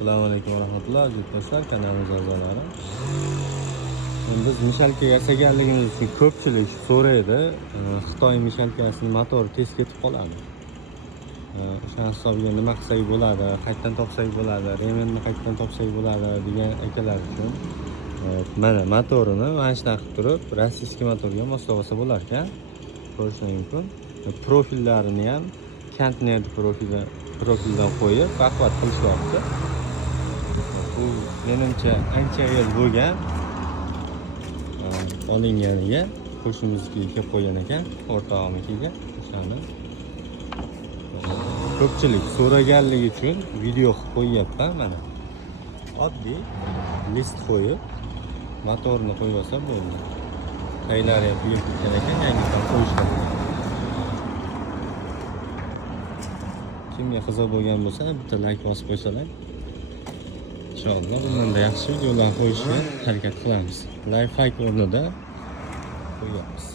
Assalomu alaykum va rahmatulloh aziz do'stlar, kanalimiz a'zolari. Biz mishalka yasaganligimiz uchun ko'pchilik so'raydi. Xitoy mishalkasining motori tez ketib qoladi. O'sha hisobiga nima qilsak bo'ladi, qayerdan topsak bo'ladi, remenni qayerdan topsak bo'ladi degan akalar uchun mana motorini mana shunaqa qilib turib, rossiyskiy motorga moslab bo'lar ekan. Ko'rishingiz mumkin. Profillarini ham Kantner profildan qo'yib baquvvat qilishyapti. Bu menimcha ancha yil bo'lgan olinganiga qo'shnimizga kelib qo'ygan ekan, o'rtog'imikiga. O'shani ko'pchilik so'raganligi uchun video qilib qo'yyapman mana. Oddiy list qo'yib motorni qo'yib olsa bo'ldi. Taylari ham kuyib ketgan ekan, yangidan qo'yishgan. Kimga qiziq bo'lgan bo'lsa, bitta like bosib qo'ysalar, inshaalloh bundanda yaxshi videolar qo'yishga harakat qilamiz. Lifehack o'rnida qo'yamiz.